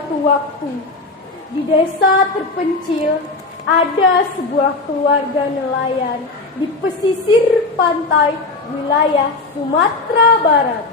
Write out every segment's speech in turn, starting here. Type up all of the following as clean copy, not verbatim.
suatu waktu, di desa terpencil, ada sebuah keluarga nelayan di pesisir pantai wilayah Sumatera Barat.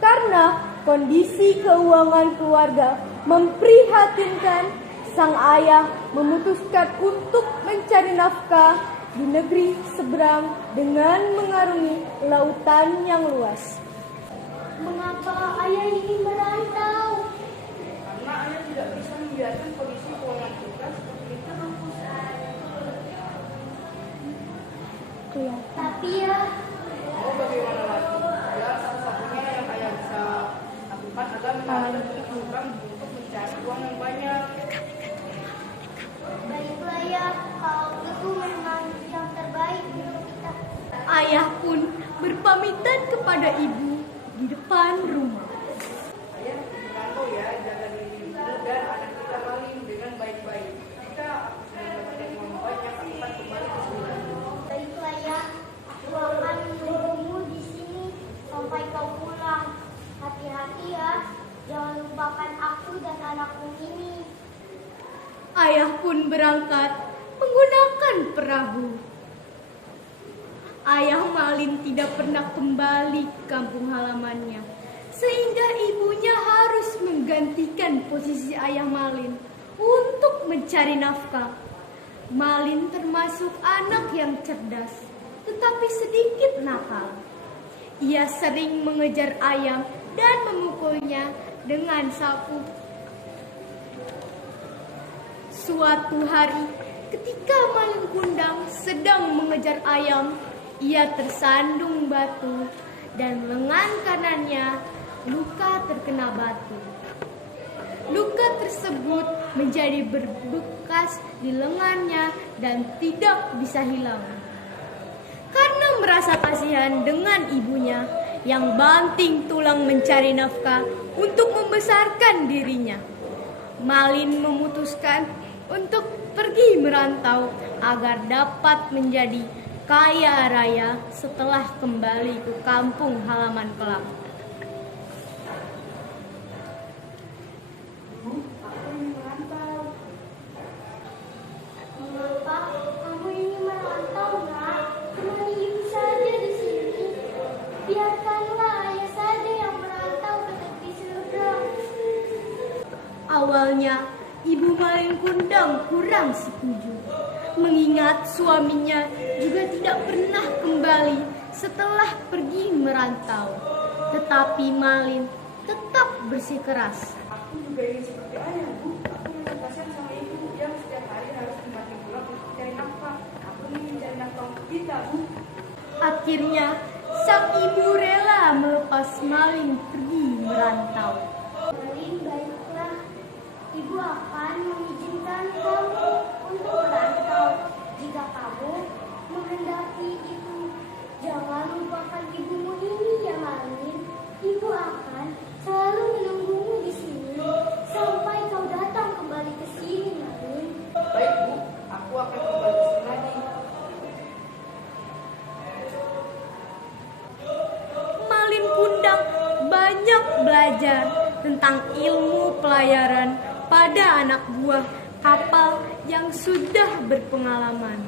Karena kondisi keuangan keluarga memprihatinkan, sang ayah memutuskan untuk mencari nafkah di negeri seberang dengan mengarungi lautan yang luas. Mengapa ayah ingin merantau? Karena ayah tidak bisa membiarkan kondisi keuangan kita seperti itu. Tapi ya, Mau bagaimana lagi? Ya satu-satunya yang ayah bisa lakukan adalah mengambil program untuk mencari uang yang banyak. baiklah ya, kalau itu memang yang terbaik untuk kita. Ayah pun berpamitan kepada ibu di depan rumah. Ayah merantau ya, jaga diri ibu dan anak kita Malin dengan baik-baik. Jika aku sudah mendapatkan uang banyak, aku akan kembali ke sini. Baiklah ya, aku akan menunggumu di sini sampai kau pulang. Hati-hati ya, jangan lupakan aku dan anakku ini. Ayah pun berangkat menggunakan perahu. Ayah Malin tidak pernah kembali ke kampung halamannya, sehingga ibunya harus menggantikan posisi ayah Malin untuk mencari nafkah. Malin termasuk anak yang cerdas, tetapi sedikit nakal. Ia sering mengejar ayam dan memukulnya dengan sapu. Suatu hari, ketika Malin Kundang sedang mengejar ayam, ia tersandung batu dan lengan kanannya luka terkena batu. Luka tersebut menjadi berbekas di lengannya dan tidak bisa hilang. Karena merasa kasihan dengan ibunya yang banting tulang mencari nafkah untuk membesarkan dirinya, Malin memutuskan untuk pergi merantau agar dapat menjadi kaya raya setelah kembali ke kampung halaman kelak. Ibu, aku ingin merantau. Mengapa kamu ingin merantau, nak? Temani ibu saja di sini. Biarkanlah ayah saja yang merantau ke tepi seberang. Awalnya, Ibu Malin Kundang kurang setuju, mengingat suaminya juga tidak pernah kembali setelah pergi merantau. Tetapi Malin tetap bersikeras. Aku juga ingin seperti ayah, Bu. Aku merasa kasihan sama ibu yang setiap hari harus membanting tulang untuk mencari nafkah. Aku ingin mencari nafkah untuk kita, Bu. Akhirnya, sang ibu rela melepas Malin pergi merantau. Malin, baiklah. Ibu akan mengizinkan kamu untuk merantau. Jika kamu menghendaki itu, jangan lupakan ibumu ini ya, Malin. Ibu akan selalu menunggumu di sini sampai kau datang kembali ke sini, Malin. Baik, Bu. Aku akan kembali ke sini lagi. Malin Kundang banyak belajar tentang ilmu pelayaran pada anak buah kapal yang sudah berpengalaman.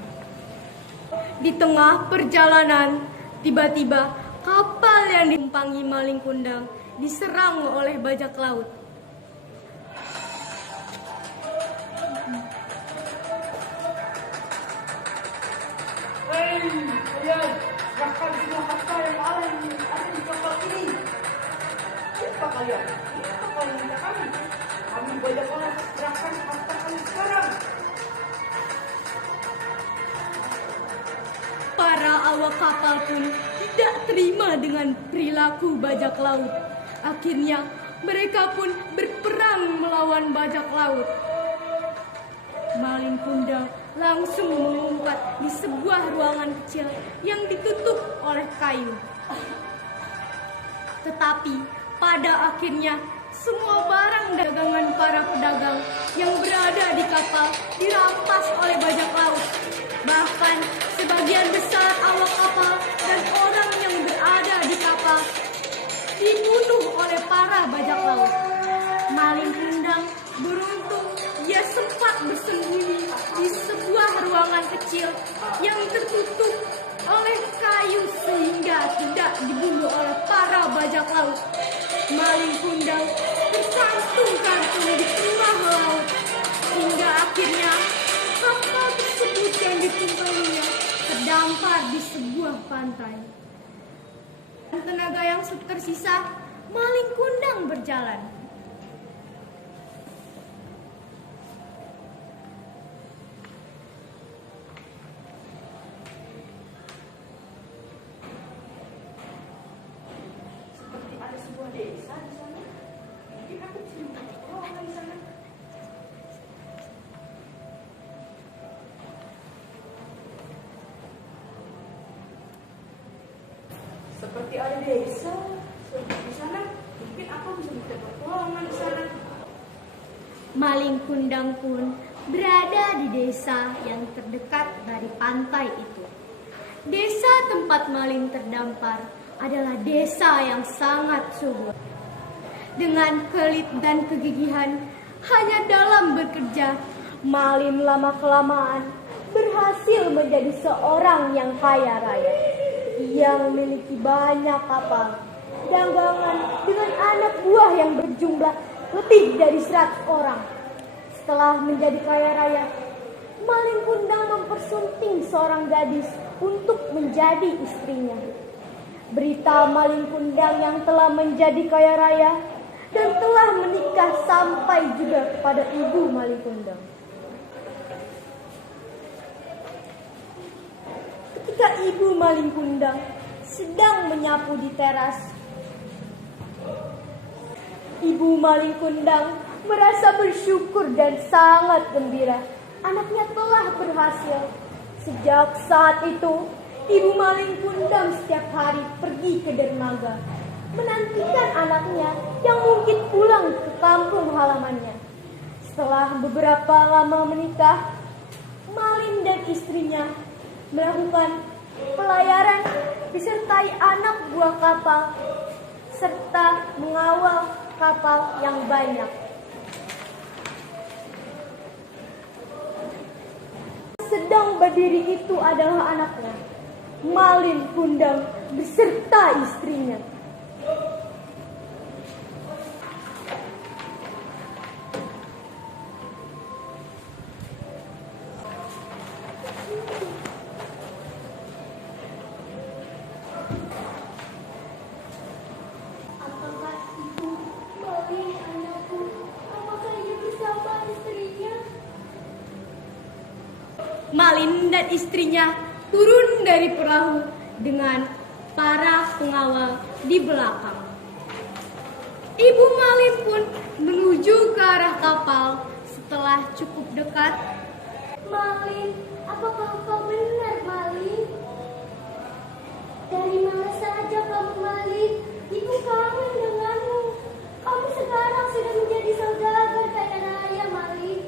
Di tengah perjalanan, tiba-tiba kapal yang ditumpangi Malin Kundang diserang oleh bajak laut. Hei, kalian, serahkan semua harta yang ada di kapal ini. Siapa kalian? Siapa kalian minta kami? Kami banyak orang, serahkan harta kami sekarang. Para awak kapal pun tidak terima dengan perilaku bajak laut. Akhirnya mereka pun berperang melawan bajak laut. Malin Kundang langsung mengumpat di sebuah ruangan kecil yang ditutup oleh kayu. Tetapi pada akhirnya semua barang dagangan para pedagang yang berada di kapal dirampas oleh bajak laut. Bahkan sebagian besar awak kapal dan orang yang berada di kapal dibunuh oleh para bajak laut. Malin Kundang beruntung ia sempat bersembunyi di sebuah ruangan kecil yang tertutup oleh kayu sehingga tidak dibunuh oleh para bajak laut. Malin Kundang terkantung-kantung di tengah laut hingga akhirnya kapal tersebut yang ditumpanginya terdampar di sebuah pantai. Dan tenaga yang tersisa, Malin Kundang berjalan. Seperti ada sebuah desa di sana. Mungkin aku bisa mencari orang di sana. Seperti ada desa di sana. Mungkin aku bisa minta pertolongan di sana. Malin Kundang pun berada di desa yang terdekat dari pantai itu. Desa tempat Malin terdampar adalah desa yang sangat subur. Dengan kelit dan kegigihan, hanya dalam bekerja, Malin lama-kelamaan berhasil menjadi seorang yang kaya raya. Ia memiliki banyak kapal, dagangan dengan anak buah yang berjumlah lebih dari 100 orang. Setelah menjadi kaya raya, Malin Kundang mempersunting seorang gadis untuk menjadi istrinya. Berita Malin Kundang yang telah menjadi kaya raya dan telah menikah sampai juga kepada ibu Malin Kundang. Ketika ibu Malin Kundang sedang menyapu di teras, ibu Malin Kundang merasa bersyukur dan sangat gembira. Anaknya telah berhasil. Sejak saat itu, ibu Malin Kundang setiap hari pergi ke dermaga, menantikan anaknya yang mungkin pulang ke kampung halamannya. Setelah beberapa lama menikah, Malin dan istrinya melakukan pelayaran disertai anak buah kapal serta mengawal kapal yang banyak. Sedang berdiri itu adalah anaknya, Malin Kundang beserta istrinya. Apakah ibu Malin anakku? Apakah ia bersama istrinya? Malin dan istrinya turun dari perahu dengan para pengawal di belakang. Ibu Malin pun menuju ke arah kapal. Setelah cukup dekat, Malin, apakah kau benar, Malin? Dari mana saja kamu, Malin? Ibu kangen denganmu. Kamu sekarang sudah menjadi saudagar kaya raya, Malin.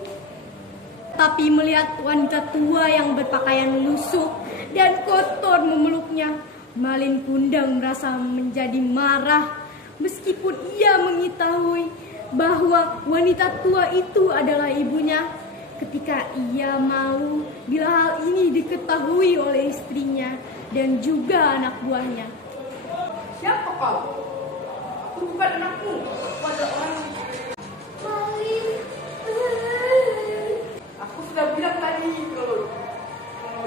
tapi melihat wanita tua yang berpakaian lusuh dan kotor memeluknya, Malin Kundang merasa menjadi marah. Meskipun ia mengetahui bahwa wanita tua itu adalah ibunya, ketika ia malu bila hal ini diketahui oleh istrinya dan juga anak buahnya. Siapa kau? Aku bukan anakmu. Aku adalah orang. Malin, Aku sudah bilang tadi kalau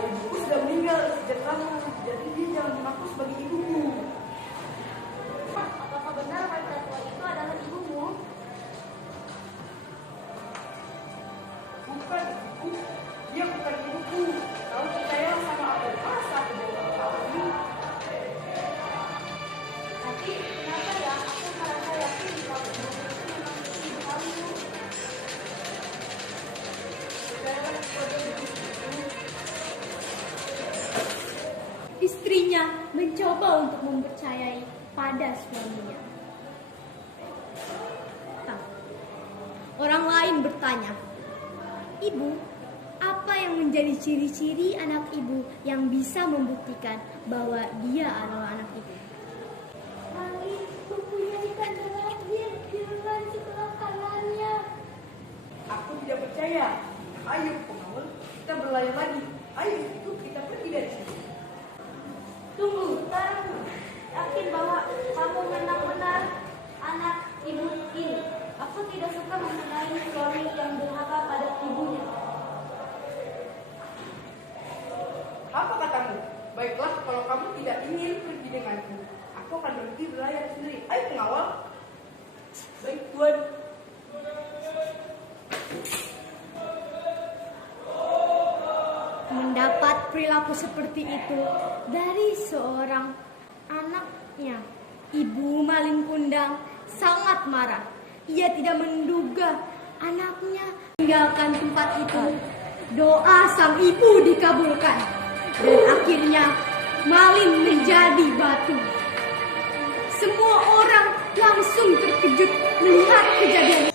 ibuku sudah meninggal sejak lama. Jadi dia jangan mengaku sebagai ibuku. apakah benar wanita tua itu adalah ibumu? Bukan ibuku. Dia bukan ibuku. Kau percaya sama apa yang masa aku bilang kau ini? Tapi kenapa ya aku merasa yakin kalau ibumu itu memang ibu kamu? Istrinya mencoba untuk mempercayai pada suaminya. Orang lain bertanya, "Ibu, apa yang menjadi ciri-ciri anak ibu yang bisa membuktikan bahwa dia adalah anak ibu?" Malin mempunyai tanda lahir di lengan sebelah kanan Ayo pengawal, kita berlayar lagi. Ayo ikut kita pergi dari sini. Tunggu, Tarang yakin bahwa kamu benar-benar anak ibu ini. Aku tidak suka mengenai suami yang durhaka pada ibunya. Apa katamu? Baiklah, kalau kamu tidak ingin pergi denganku, aku akan berhenti berlayar sendiri. Ayo pengawal. Baik tuan. Mendapat perilaku seperti itu dari seorang anaknya, Ibu Malin Kundang sangat marah. Ia tidak menduga anaknya meninggalkan tempat itu. Doa sang ibu dikabulkan dan akhirnya Malin menjadi batu. Semua orang langsung terkejut melihat kejadian